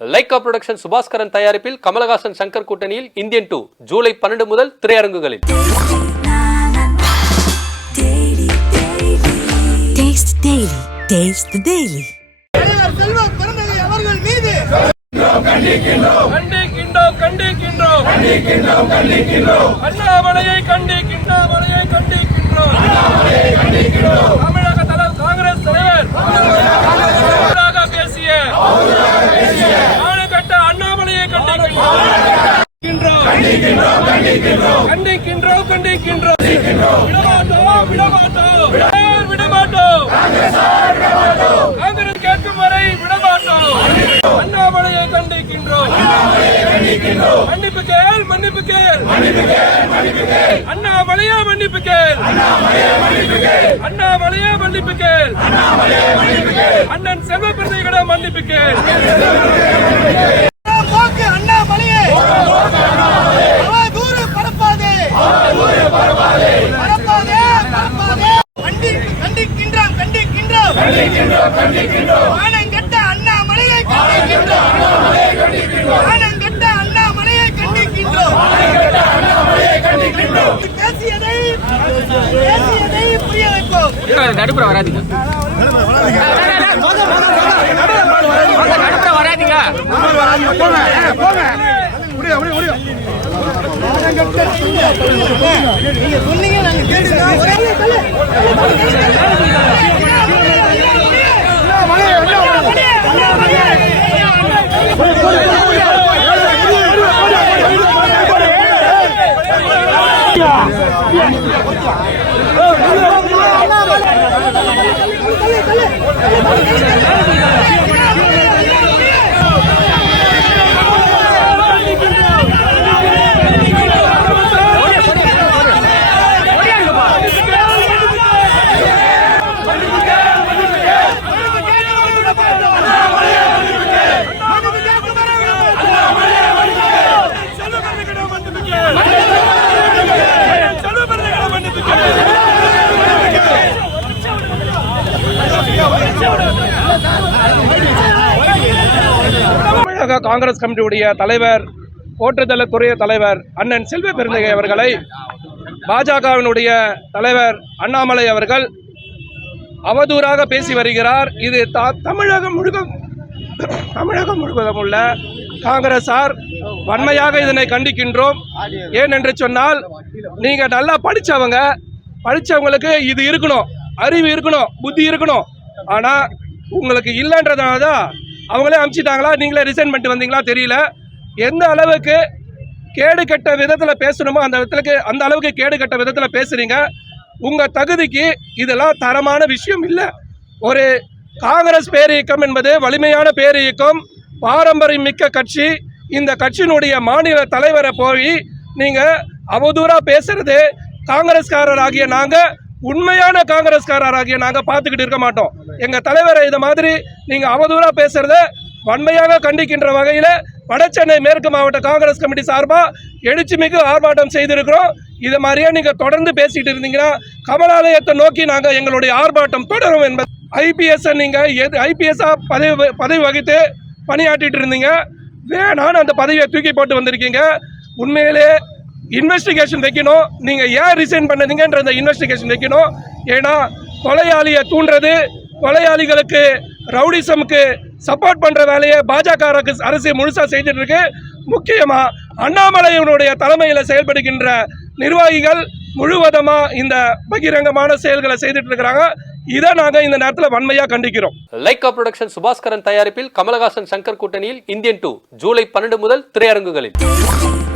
Lyca production Subaskaran தயாரிப்பில் கமலஹாசன் சங்கர் கூட்டணியில் Indian two July பன்னெண்டு முதல் திரையரங்குகளில் Taste the Daily. Taste the Daily. தலைவர் செல்வம் பிறந்தகை அவர்கள் மீது கண்டிக்கின்றோம் கண்டிக்கின்றோம் கண்டிக்கின்றோம் கண்டிக்கின்றோம் அண்ணாமலையை கண்டிக்கின்றோம் மலையை கண்டிக்கின்றோம் தமிழக தலைவர் காங்கிரஸ் தலைவர் அவதூறாக பேசிய ஆளுகட்ட அண்ணாமலையை கண்டிக்கின்றோம் கண்டிக்கின்றோம். கண்டிக்கின்றோம் கண்டிக்கின்றோம். விடமாட்டோம் விடமாட்டோம். விடமாட்டோம் விடமாட்டோம்? காங்கிரஸ் கேட்கும் வரை விடமாட்டோம். அண்ணாமலையை கண்டிக்கின்றோம். மன்னிப்பு கேள் மன்னிப்பு கேள். அண்ணாமலையா மன்னிப்பு கேள். அண்ணாமலையா மன்னிப்பு கேள். அண்ணன் செல்வ பிரதிகளிடம் மன்னிப்பு கேள். மானங்கெட்ட அண்ணாமலையை மானங்கெட்ட அண்ணாமலையை கண்டிக்கின்றோம். பேசியதை பேசியதை புரிய வைப்போம் நடுப்புற வராதீங்க. நடுப்புற வராதீங்க. நீங்க சொன்னீங்க நாங்க கேட்டுதான் ஒரே தமிழக காங்கிரஸ் கமிட்டியுடைய தலைவர் போற்றுதலுக்குரிய தலைவர் அண்ணன் செல்வ பெருந்தகை அவர்களை பாஜகவினுடைய தலைவர் அண்ணாமலை அவர்கள் அவதூறாக பேசி வருகிறார். இது த- தமிழகம் முழுக்க தமிழகம் முழுவதும் உள்ள காங்கிரசார் வன்மையாக இதனை கண்டிக்கின்றோம். ஏன் என்று சொன்னால் நீங்கள் நல்லா படித்தவங்க படித்தவங்களுக்கு இது இருக்கணும் அறிவு இருக்கணும் புத்தி இருக்கணும். ஆனால் உங்களுக்கு இல்லைன்றதுனால தான் அவங்களே அனுப்பிச்சிட்டாங்களா நீங்களே ரிசைன் பண்ணிட்டு வந்தீங்களா? தெரியல. எந்த அளவுக்கு கேடு கட்ட விதத்தில் பேசணுமோ அந்த விதத்துக்கு அந்த அளவுக்கு கேடு கட்ட விதத்தில் பேசுகிறீங்க உங்கள் தகுதிக்கு இதெல்லாம் தரமான விஷயம் இல்லை. ஒரு காங்கிரஸ் பேரியக்கம் என்பது வலிமையான பேரியக்கம். பாரம்பரியம் மிக்க கட்சி. இந்த கட்சியினுடைய மாநில தலைவரை போய் நீங்கள் அவதூறாக பேசுறது காங்கிரஸ்காரர் ஆகிய உண்மையான காங்கிரஸ்காரராகிய நாங்கள் பார்த்துக்கிட்டு இருக்க மாட்டோம். எங்கள் தலைவரை இதை மாதிரி நீங்கள் அவதூறாக பேசுகிறத வன்மையாக கண்டிக்கின்ற வகையில் வடசென்னை மேற்கு மாவட்ட காங்கிரஸ் கமிட்டி சார்பாக எழுச்சிமிகு ஆர்ப்பாட்டம் செய்திருக்கிறோம். இது மாதிரியே நீங்கள் தொடர்ந்து பேசிகிட்டு இருந்தீங்கன்னா கமலாலயத்தை நோக்கி நாங்கள் எங்களுடைய ஆர்ப்பாட்டம் தொடரும் என்பது ஐபிஎஸ்ஸை நீங்கள் எது ஐபிஎஸ்ஸாக பதவி பதவி வகித்து பணியாற்றிட்டு இருந்தீங்க. வேணான்னு அந்த பதவியை தூக்கி போட்டு வந்திருக்கீங்க. உண்மையிலே இன்வெஸ்டிகேஷன் வைக்கணும். நீங்கள் ஏன் ரிசைன் பண்ணதுங்கன்ற அந்த இன்வெஸ்டிகேஷன் வைக்கணும். ஏன்னா கொலையாளியை தூண்டுறது கொலையாளிகளுக்கு ரவுடிசமுக்கு சப்போர்ட் பண்ணுற வேலையை பாஜக அரசு- அரசு செய்துட்டு இருக்கு முக்கியமாக அண்ணாமலையினுடைய தலைமையில் செயல்படுகின்ற நிர்வாகிகள் முழுவதமாக இந்த பகிரங்கமான செயல்களை செய்துட்டு இருக்கிறாங்க இதை நாங்கள் இந்த நேரத்தில் வன்மையாக கண்டிக்கிறோம். லைக்கா புரொடக்ஷன் சுபாஸ்கரன் தயாரிப்பில் கமலஹாசன் சங்கர் கூட்டணியில் இந்தியன் டூ ஜூலை பன்னெண்டு முதல் திரையரங்குகளில்.